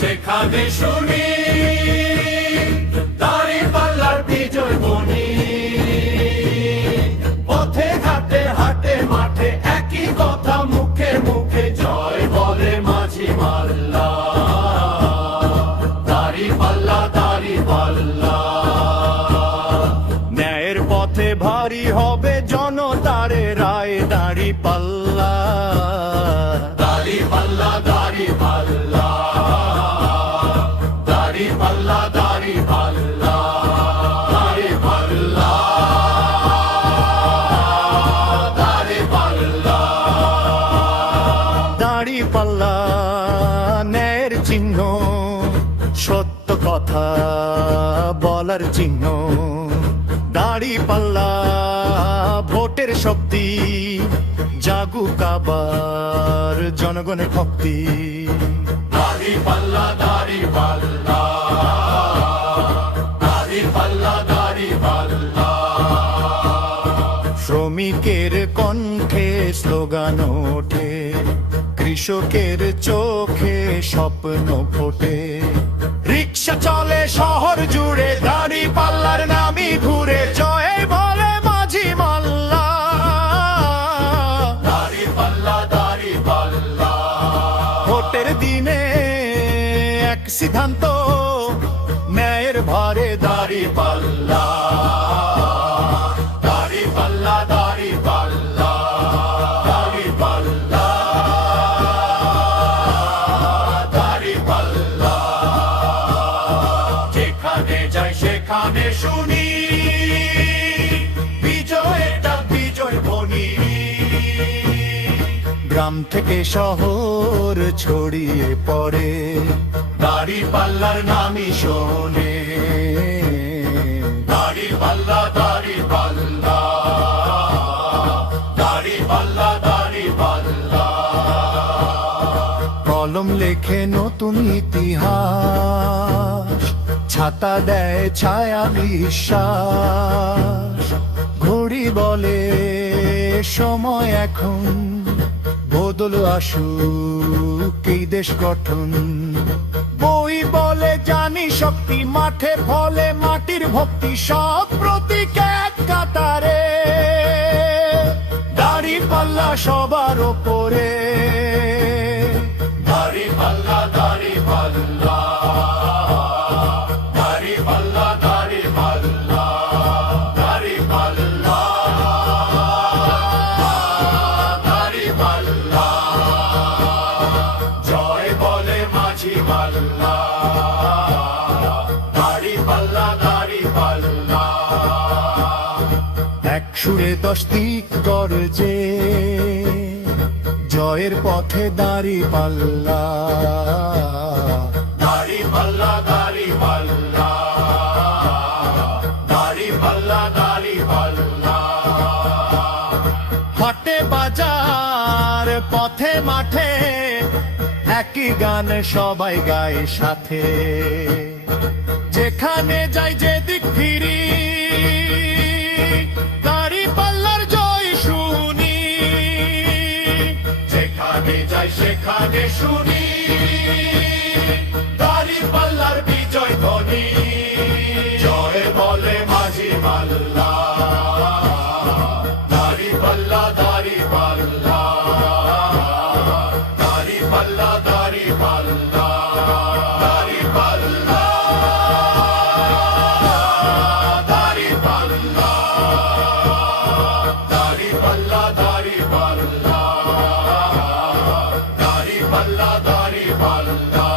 সেখানে শুনি দাঁড়িপাল্লার বিজয় ধ্বনি। পথে ঘাটে হাটে মাঠে একই কথা মুখে মুখে, জয় বলে মাঝি মাল্লা। দাঁড়িপাল্লা দাঁড়িপাল্লা, ন্যায়ের পথে ভারী হবে জনতারে রায়। দাঁড়িপাল্লা দাঁড়িপাল্লা দাঁড়িপাল্লা, দাঁড়িপাল্লা দাঁড়িপাল্লা, দাঁড়িপাল্লা দাঁড়িপাল্লা। দাঁড়িপাল্লা ন্যায়ের চিহ্ন, সত্য কথা বলার চিহ্ন। দাঁড়িপাল্লা ভোটের শক্তি, জাগুক আবার জনগণের ভক্তি। দাঁড়িপাল্লা দাঁড়িপাল্লা, দাঁড়িপাল্লা দাঁড়িপাল্লা। শ্রমিকের কণ্ঠে স্লোগান ওঠে, কৃষকের চোখে স্বপ্ন ফোটে। রিক্সা চলে শহর জুড়ে, দাঁড়িপাল্লার নামই ঘুরে। জয় বলে মাঝি মাল্লা। দাঁড়িপাল্লা দাঁড়িপাল্লা, ভোটের দিনে এক সিদ্ধান্ত, ন্যায়ের ভারে। দাঁড়িপাল্লা, দাঁড়িপাল্লা দাঁড়িপাল্লা, দাঁড়িপাল্লা দাঁড়িপাল্লা। যেখানে যাই সেখানে শুনি বিজয়টা বিজয় ধ্বনি। গ্রাম থেকে শহর ছড়িয়ে পড়ে, দাঁড়িপাল্লার নামই শোনে। দাঁড়িপাল্লা দাঁড়িপাল্লা, দাঁড়িপাল্লা দাঁড়িপাল্লা। কলম লেখে নতুন ইতিহাস, ছাতা দেয় ছায়া বিশ্বাস। ঘড়ি বলে সময় এখন, বদল আসুক এই দেশ গঠন। বই বলে জানি শক্তি, মাঠে ফলে মাটির ভক্তি। সব প্রতীক এক কাতারে, দাঁড়িপাল্লা সবার ওপরে। দাঁড়িপাল্লা দাঁড়িপাল্লা, দাঁড়িপাল্লা দাঁড়িপাল্লা, দাঁড়িপাল্লা দাঁড়িপাল্লা। জয় বলে মাঝি মাল্লা। দাঁড়িপাল্লা দাঁড়িপাল্লা, এক সুরে 10 দিক গর্জে, জয়ের পথে দাঁড়িপাল্লা। দাঁড়িপাল্লা দাঁড়িপাল্লা, দাঁড়িপাল্লা দাঁড়িপাল্লা। হাটে বাজার পথে মাঠে একই গান সবাই গায় সাথে। যেখানে যাই যেদিক ফিরি, দাঁড়িপাল্লার জয় শুনি। যেখানে যাই সেখানে শুনি দাঁড়িপাল্লার বিজয় ধ্বনি। জয় বলে মাঝি মাল্লা। দাঁড়িপাল্লা দাঁড়িপাল্লা, দাঁড়িপাল্লা দাঁড়িপাল্লা, দাঁড়িপাল্লা দাঁড়িপাল্লা, দাঁড়িপাল্লা দাঁড়িপাল্লা, দাঁড়িপাল্লা দাঁড়িপাল্লা।